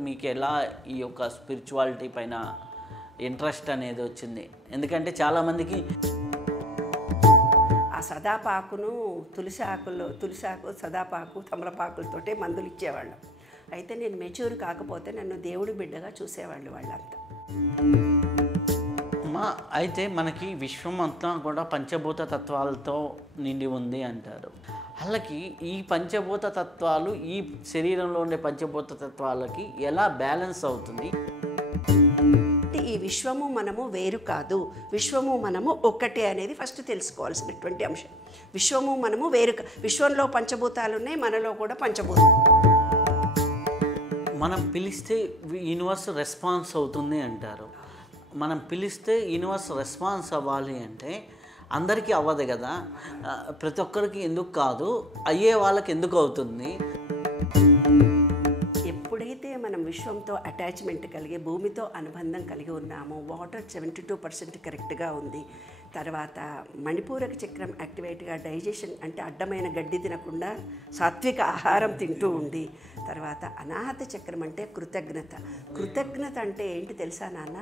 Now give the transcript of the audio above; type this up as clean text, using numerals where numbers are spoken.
మీకు ఎలా ఈ యొక్క స్పిరిచువాలిటీ పైన ఇంట్రెస్ట్ అనేది వచ్చింది? ఎందుకంటే చాలామందికి ఆ సదాపాకును తులసాకు సదాపాకు తమలపాకులతోటే మందులు ఇచ్చేవాళ్ళం. అయితే నేను మెచ్యూర్ కాకపోతే నన్ను దేవుడి బిడ్డగా చూసేవాళ్ళు వాళ్ళంతా. అయితే మనకి విశ్వం అంతా కూడా పంచభూత తత్వాలతో నిండి ఉంది అంటారు. అలాగే ఈ పంచభూత తత్వాలు ఈ శరీరంలో ఉండే పంచభూత తత్వాలకి ఎలా బ్యాలెన్స్ అవుతుంది? ఈ విశ్వము మనము వేరు కాదు, విశ్వము మనము ఒక్కటే అనేది ఫస్ట్ తెలుసుకోవాల్సినటువంటి అంశం. విశ్వము మనము వేరు, విశ్వంలో పంచభూతాలు ఉన్నాయి, మనలో కూడా పంచభూతాలు. మనం పిలిస్తే యూనివర్స్ రెస్పాన్స్ అవుతుంది అంటారు. మనం పిలిస్తే యూనివర్స్ రెస్పాన్స్ అవ్వాలి అంటే అందరికీ అవ్వదు కదా, ప్రతి ఒక్కరికి ఎందుకు కాదు, అయ్యే వాళ్ళకి ఎందుకు అవుతుంది? ఎప్పుడైతే మనం విశ్వంతో అటాచ్మెంట్ కలిగి భూమితో అనుబంధం కలిగి ఉన్నామో, వాటర్ 72% కరెక్ట్గా ఉంది, తర్వాత మణిపూరక చక్రం యాక్టివేట్గా, డైజెషన్ అంటే అడ్డమైన గడ్డి తినకుండా సాత్విక ఆహారం తింటూ ఉంది, తర్వాత అనాహత చక్రం అంటే కృతజ్ఞత. కృతజ్ఞత అంటే ఏంటి తెలుసా నాన్న?